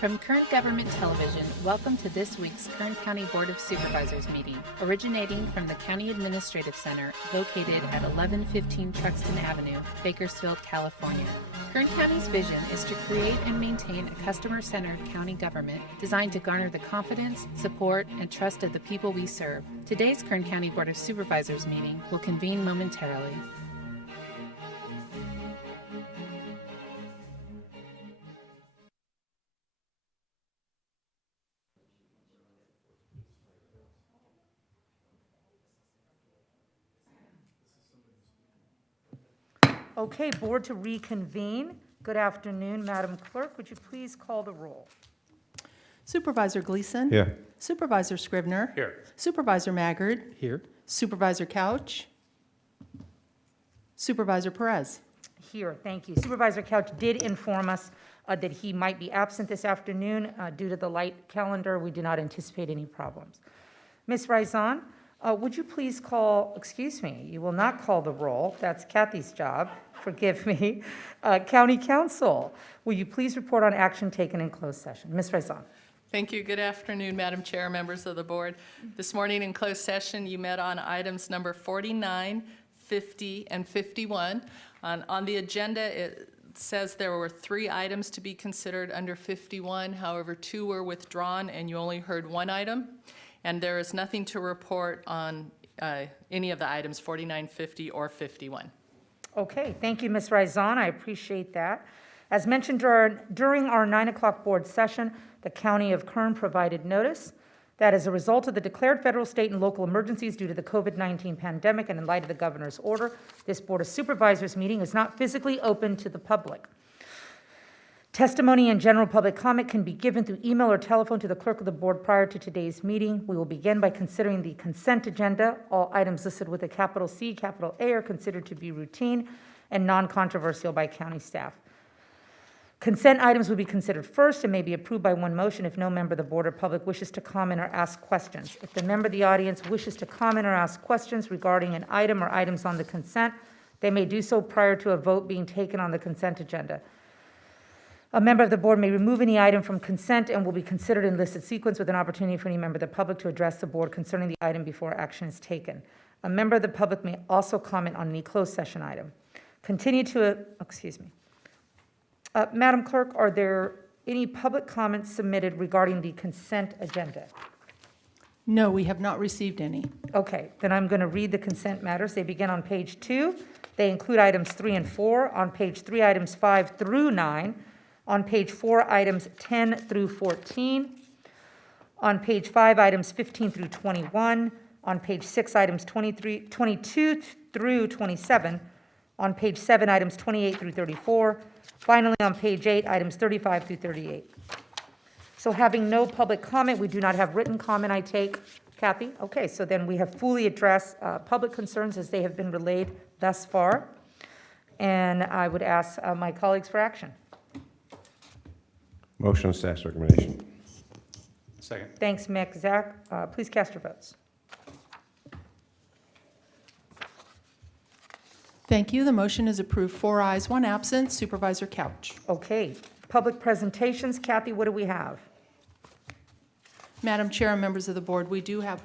From Kern Government Television, welcome to this week's Kern County Board of Supervisors meeting, originating from the County Administrative Center located at 1115 Truxtun Avenue, Bakersfield, California. Kern County's vision is to create and maintain a customer-centered county government designed to garner the confidence, support, and trust of the people we serve. Today's Kern County Board of Supervisors meeting will convene momentarily. Okay, board to reconvene. Good afternoon, Madam Clerk. Would you please call the roll? Supervisor Gleason? Here. Supervisor Scrivener? Here. Supervisor Maggard? Here. Supervisor Couch? Supervisor Perez? Here, thank you. Supervisor Couch did inform us that he might be absent this afternoon due to the light calendar. We do not anticipate any problems. Ms. Raizan, would you please call, excuse me, you will not call the roll. That's Kathy's job. Forgive me. County Council, will you please report on action taken in closed session? Ms. Raizan. Thank you. Good afternoon, Madam Chair, members of the board. This morning in closed session, you met on items number 49, 50, and 51. On the agenda, it says there were 3 items to be considered under 51. However, 2 were withdrawn, and you only heard 1 item. And there is nothing to report on any of the items 49, 50, or 51. Okay, thank you, Ms. Raizan. I appreciate that. As mentioned during our 9 o'clock board session, the County of Kern provided notice that as a result of the declared federal, state, and local emergencies due to the COVID-19 pandemic and in light of the governor's order, this Board of Supervisors meeting is not physically open to the public. Testimony and general public comment can be given through email or telephone to the clerk of the board prior to today's meeting. We will begin by considering the consent agenda. All items listed with a capital C, capital A are considered to be routine and non-controversial by county staff. Consent items will be considered first and may be approved by one motion if no member of the board or public wishes to comment or ask questions. If the member of the audience wishes to comment or ask questions regarding an item or items on the consent, they may do so prior to a vote being taken on the consent agenda. A member of the board may remove any item from consent and will be considered in listed sequence with an opportunity for any member of the public to address the board concerning the item before action is taken. A member of the public may also comment on any closed session item. Madam Clerk, are there any public comments submitted regarding the consent agenda? No, we have not received any. Okay, then I'm going to read the consent matters. They begin on page 2. They include items 3 and 4. On page 3, items 5 through 9. On page 4, items 10 through 14. On page 5, items 15 through 21. On page 6, items 22 through 27. On page 7, items 28 through 34. Finally, on page 8, items 35 through 38. So having no public comment, we do not have written comment, I take. Kathy? Okay, so then we have fully addressed public concerns as they have been relayed thus far. And I would ask my colleagues for action. Motion on staff's recommendation. Second. Thanks, Mick. Zach, please cast your votes. Thank you. The motion is approved. 4 ayes, 1 absent. Supervisor Couch? Okay, public presentations. Kathy, what do we have? Madam Chair and members of the board, we do have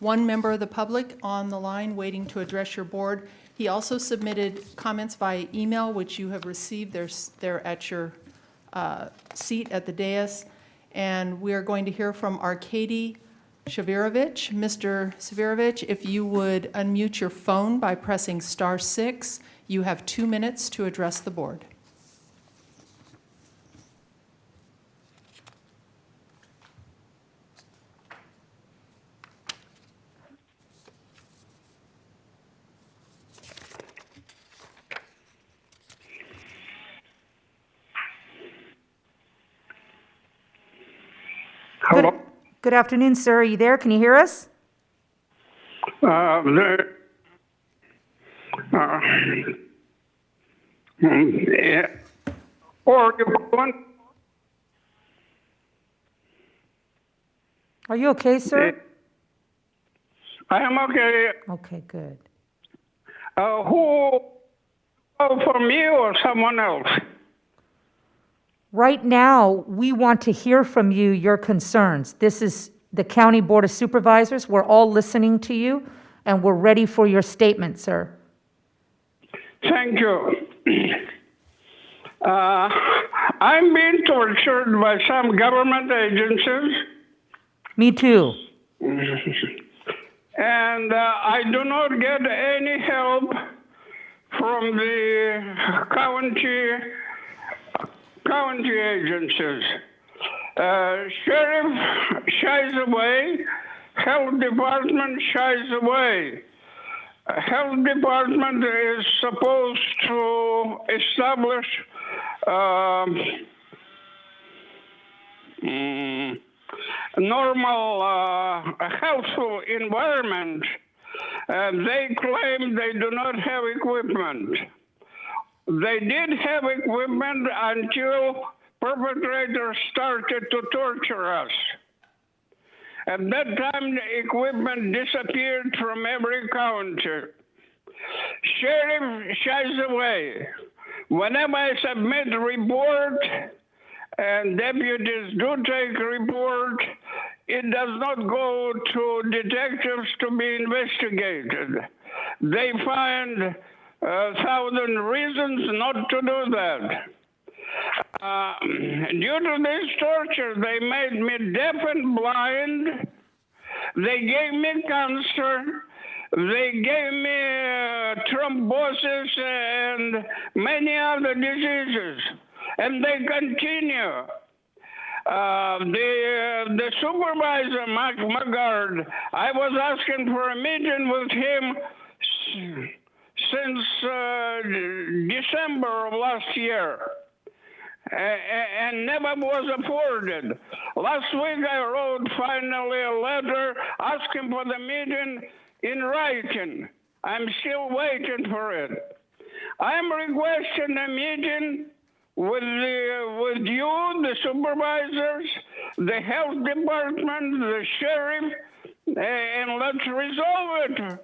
1 member of the public on the line waiting to address your board. He also submitted comments via email, which you have received. They're at your seat at the dais. And we are going to hear from Arkady Severovich. Mr. Severovich, if you would unmute your phone by pressing *6, you have 2 minutes to address the board. Hello. Good afternoon, sir. Are you there? Can you hear us? Yeah. Or you want? Are you okay, sir? I am okay. Okay, good. Who? Oh, from you or someone else? Right now, we want to hear from you your concerns. This is the County Board of Supervisors. We're all listening to you, and we're ready for your statement, sir. Thank you. I'm being tortured by some government agencies, Me too. and I do not get any help from the county agencies. Sheriff shies away, health department shies away. Health department is supposed to establish normal, healthful environment. They claim they do not have equipment. They did have equipment until perpetrators started to torture us. At that time, the equipment disappeared from every county. Sheriff shies away. Whenever I submit a report and deputies do take a report, it does not go to detectives to be investigated. They find 1,000 reasons not to do that. Due to this torture, they made me deaf and blind. They gave me cancer. They gave me thrombosis and many other diseases. And they continue. The supervisor, Magard, I was asking for a meeting with him since December of last year. And never was afforded. Last week I wrote finally a letter asking for the meeting in writing. I'm still waiting for it. I'm requesting a meeting with you, the supervisors, the health department, the sheriff, and let's resolve it.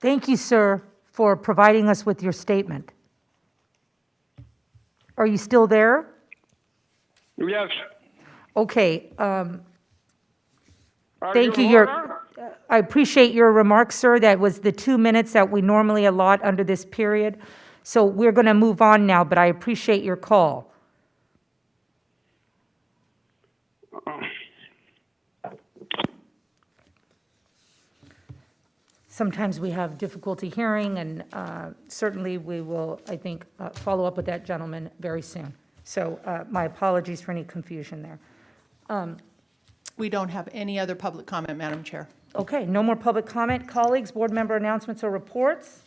Thank you, sir, for providing us with your statement. Are you still there? Yes. Okay. Are Thank you. Laura? I appreciate your remarks, sir. That was the 2 minutes that we normally allot under this period. So we're going to move on now, but I appreciate your call. Sometimes we have difficulty hearing, and certainly we will, I think, follow up with that gentleman very soon. So my apologies for any confusion there. We don't have any other public comment, Madam Chair. Okay, no more public comment. Colleagues, board member announcements or reports?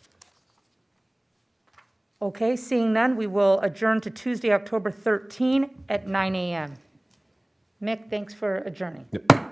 Okay, seeing none, we will adjourn to Tuesday, October 13 at 9 a.m. Mick, thanks for adjourning. Yep.